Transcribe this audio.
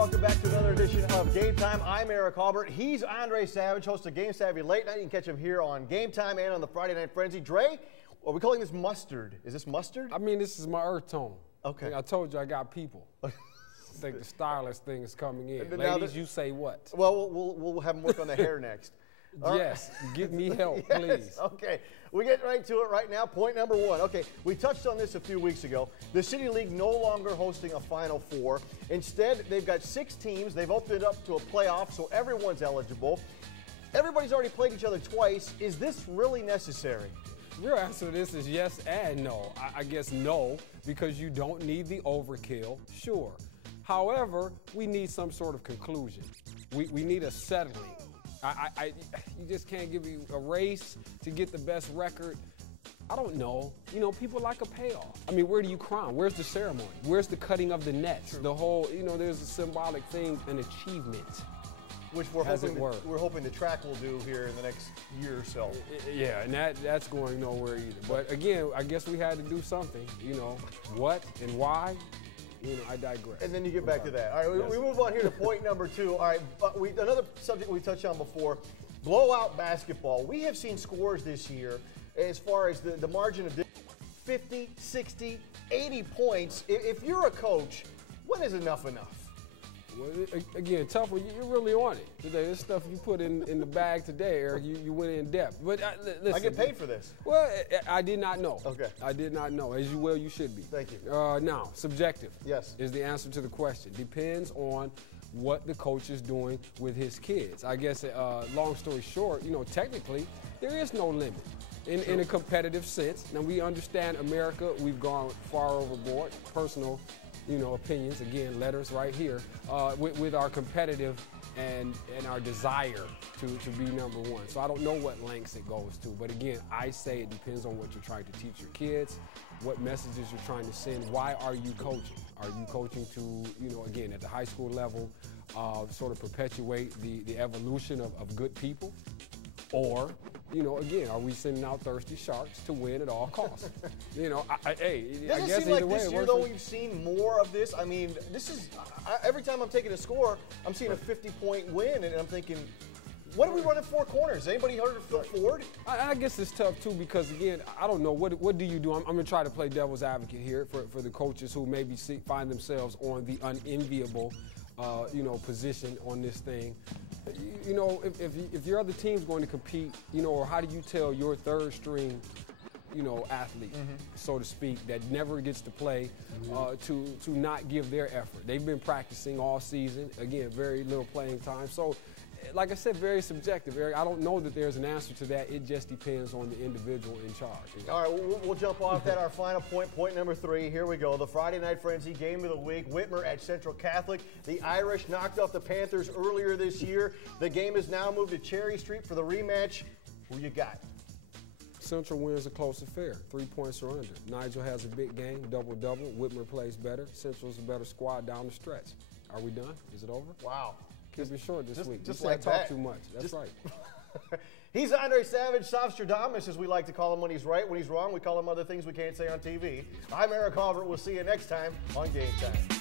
welcome back to another edition of Game Time. I'm Eric Haubert. He's Andre Savage, host of Game Savvy Late Night. You can catch him here on Game Time and on the Friday Night Frenzy. Dre, are we calling this mustard? Is this mustard? I mean, this is my earth tone. Okay. I told you I got people. I think the stylist thing is coming in. Now Ladies, you say what? Well, we'll have him work on the hair next. Yes, give me help, Yes, please. Okay, we get right to it right now. Point number one. Okay, we touched on this a few weeks ago. The City League no longer hosting a Final Four. Instead, they've got 6 teams. They've opened it up to a playoff, so everyone's eligible. Everybody's already played each other twice. Is this really necessary? The real answer to this is yes and no. I guess no, because you don't need the overkill, sure. However, we need some sort of conclusion. We need a settling. You just can't give you a race to get the best record. I don't know. You know, people like a payoff. I mean, where do you crown? Where's the ceremony? Where's the cutting of the nets? True. The whole, there's a symbolic thing, an achievement. Which we're hoping the track will do here in the next year or so. Yeah, and that's going nowhere either. But again, I guess we had to do something. What and why? I digress. And then you get back to that. All right, we move on here to point number 2. All right, but another subject we touched on before, blowout basketball. We have seen scores this year as far as the margin of 50, 60, 80 points. If you're a coach, when is enough? Well, again, tough one. You're really on it today. This stuff you put in the bag today, Eric, you went in depth. But listen, I get paid for this. Well, I did not know. Okay. I did not know. As you should be. Thank you. Now, subjective. Yes. Is the answer to the question. Depends on what the coach is doing with his kids. I guess, long story short, technically, there is no limit. In a competitive sense. Now, we understand America, we've gone far overboard. Personal opinions, again, letters right here, with our competitive and our desire to be number one. So I don't know what lengths it goes to, but again, I say it depends on what you're trying to teach your kids, what messages you're trying to send. Why are you coaching? Are you coaching to, again, at the high school level, sort of perpetuate the evolution of good people? Or, again, are we sending out thirsty sharks to win at all costs? I guess seem like either way this year, though, we've seen more of this. I mean, this is every time I'm taking a score, I'm seeing a 50-point win, and I'm thinking, what are we running 4 corners? Anybody heard of Phil Ford? I guess it's tough, too, because, again, I don't know. What do you do? I'm going to try to play devil's advocate here for the coaches who maybe find themselves on the unenviable position on this thing. If your other team's going to compete, or how do you tell your third string, athlete, so to speak, that never gets to play, to not give their effort? They've been practicing all season. Again, very little playing time. So, like I said, very subjective, Eric. I don't know that there's an answer to that. It just depends on the individual in charge. All right, we'll jump off that. Our final point number 3. Here we go. The Friday Night Frenzy game of the week. Whitmer at Central Catholic. The Irish knocked off the Panthers earlier this year. The game is now moved to Cherry Street for the rematch. Who you got? Central wins a close affair. 3 points or under. Nigel has a big game, double-double. Whitmer plays better. Central's a better squad down the stretch. Are we done? Is it over? Wow. Keep it short this week. Just like I talk that. too much. That's right. He's Andre Savage, Sostradamus, as we like to call him when he's right. When he's wrong, we call him other things we can't say on TV. I'm Eric Haubert. We'll see you next time on Game Time.